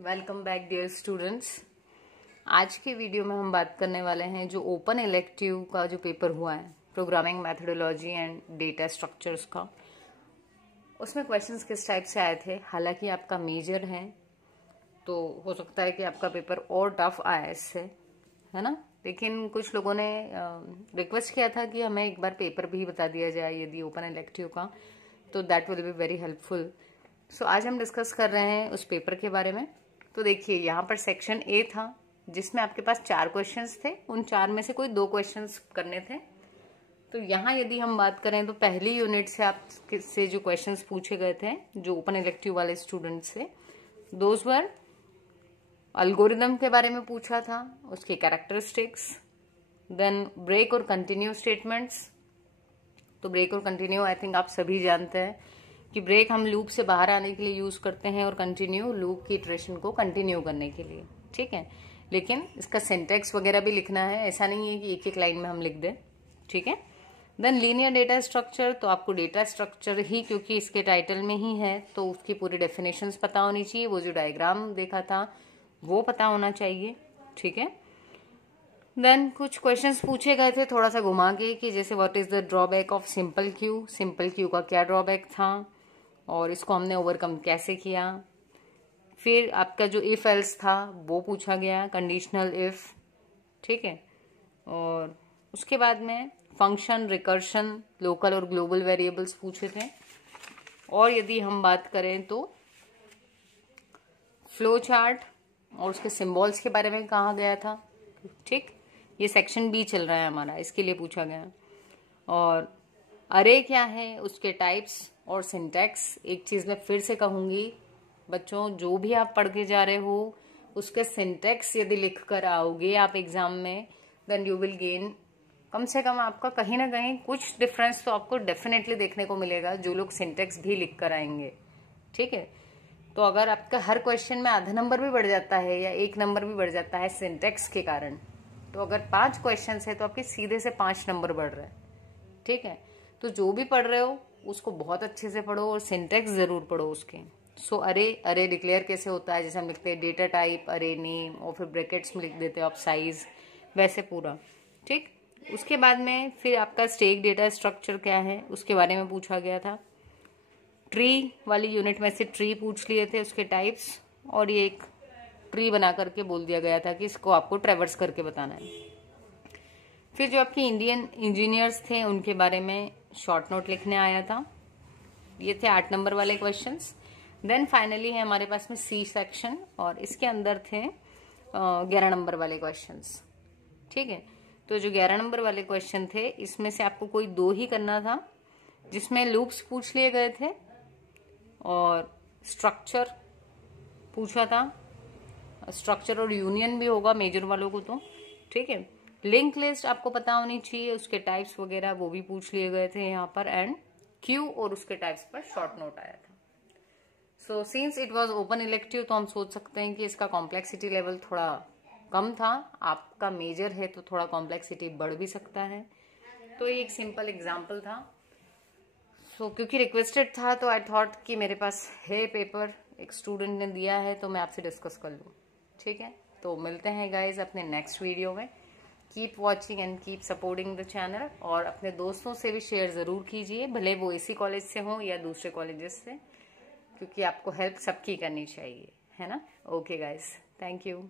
Welcome back dear students. आज के video में हम बात करने वाले हैं जो ओपन इलेक्टिव का जो पेपर हुआ है programming methodology and data structures का, उसमें क्वेश्चंस किस टाइप से आए थे। हालांकि आपका मेजर है तो हो सकता है कि आपका पेपर और टफ आया इससे, है ना। लेकिन कुछ लोगों ने रिक्वेस्ट किया था कि हमें एक बार पेपर भी बता दिया जाए यदि ओपन इलेक्टिव का, तो that will be very helpful. So आज हम डिस्कस कर रहे हैं उस पेपर के बारे में। तो देखिए यहाँ पर सेक्शन ए था जिसमें आपके पास 4 क्वेश्चंस थे, उन 4 में से कोई 2 क्वेश्चंस करने थे। तो यहाँ यदि हम बात करें तो पहली यूनिट से आपसे जो क्वेश्चंस पूछे गए थे जो ओपन इलेक्टिव वाले स्टूडेंट से, दोज वर एल्गोरिदम के बारे में पूछा था, उसके कैरेक्टरिस्टिक्स, देन ब्रेक और कंटिन्यू स्टेटमेंट्स। तो ब्रेक और कंटिन्यू आई थिंक आप सभी जानते हैं कि ब्रेक हम लूप से बाहर आने के लिए यूज करते हैं और कंटिन्यू लूप की इटरेशन को कंटिन्यू करने के लिए, ठीक है। लेकिन इसका सिंटेक्स वगैरह भी लिखना है, ऐसा नहीं है कि एक एक लाइन में हम लिख दें, ठीक है। देन लीनियर डेटा स्ट्रक्चर, तो आपको डेटा स्ट्रक्चर ही क्योंकि इसके टाइटल में ही है तो उसकी पूरी डेफिनेशंस पता होनी चाहिए, वो जो डायग्राम देखा था वो पता होना चाहिए, ठीक है। देन कुछ क्वेश्चंस पूछे गए थे थोड़ा सा घुमा के कि जैसे what is the drawback of simple Q का क्या ड्रॉबैक था और इसको हमने ओवरकम कैसे किया। फिर आपका जो इफ एल्स था वो पूछा गया, कंडीशनल इफ, ठीक है। और उसके बाद में फंक्शन, रिकर्शन, लोकल और ग्लोबल वेरिएबल्स पूछे थे। और यदि हम बात करें तो फ्लो चार्ट और उसके सिंबल्स के बारे में कहा गया था, ठीक। ये सेक्शन बी चल रहा है हमारा, इसके लिए पूछा गया। और अरे क्या है, उसके टाइप्स और सिंटैक्स। एक चीज मैं फिर से कहूंगी बच्चों, जो भी आप पढ़ के जा रहे हो उसके सिंटैक्स यदि लिख कर आओगे आप एग्जाम में, देन यू विल गेन, कम से कम आपका कहीं ना कहीं कुछ डिफरेंस तो आपको डेफिनेटली देखने को मिलेगा जो लोग सिंटैक्स भी लिख कर आएंगे, ठीक है। तो अगर आपका हर क्वेश्चन में आधा नंबर भी बढ़ जाता है या 1 नंबर भी बढ़ जाता है सिंटैक्स के कारण, तो अगर 5 क्वेश्चन है तो आपके सीधे से 5 नंबर बढ़ रहा है, ठीक है। तो जो भी पढ़ रहे हो उसको बहुत अच्छे से पढ़ो और सिंटैक्स जरूर पढ़ो उसके। सो अरे डिक्लेयर कैसे होता है, जैसे हम लिखते हैं डेटा टाइप, अरे नेम और फिर ब्रैकेट्स में लिख देते हो आप साइज, वैसे पूरा, ठीक। उसके बाद में फिर आपका स्टेक डेटा स्ट्रक्चर क्या है उसके बारे में पूछा गया था। ट्री वाली यूनिट में से ट्री पूछ लिए थे, उसके टाइप्स, और ये एक ट्री बना करके बोल दिया गया था कि इसको आपको ट्रेवर्स करके बताना है। फिर जो आपके इंडियन इंजीनियर्स थे उनके बारे में शॉर्ट नोट लिखने आया था। ये थे 8 नंबर वाले क्वेश्चंस। देन फाइनली है हमारे पास में सी सेक्शन और इसके अंदर थे 11 नंबर वाले क्वेश्चंस, ठीक है। तो जो 11 नंबर वाले क्वेश्चन थे इसमें से आपको कोई 2 ही करना था, जिसमें लूप्स पूछ लिए गए थे और स्ट्रक्चर पूछा था। स्ट्रक्चर और यूनियन भी होगा मेजर वालों को तो, ठीक है। लिंक लिस्ट आपको पता होनी चाहिए, उसके टाइप्स वगैरह वो भी पूछ लिए गए थे यहाँ पर। एंड क्यू और उसके टाइप्स पर शॉर्ट नोट आया था। So since it was open elective तो हम सोच सकते हैं कि इसका कॉम्प्लेक्सिटी लेवल थोड़ा कम था। आपका मेजर है तो थोड़ा कॉम्प्लेक्सिटी बढ़ भी सकता है। तो ये एक सिंपल एग्जाम्पल था। सो क्योंकि रिक्वेस्टेड था तो आई थॉट कि मेरे पास है पेपर, एक स्टूडेंट ने दिया है तो मैं आपसे डिस्कस कर लूँ, ठीक है। तो मिलते हैं गाइज अपने नेक्स्ट वीडियो में। Keep watching and keep supporting the channel और अपने दोस्तों से भी शेयर जरूर कीजिए, भले वो इसी कॉलेज से हो या दूसरे कॉलेजेस से, क्योंकि आपको हेल्प सबकी करनी चाहिए, है ना। Okay guys, thank you.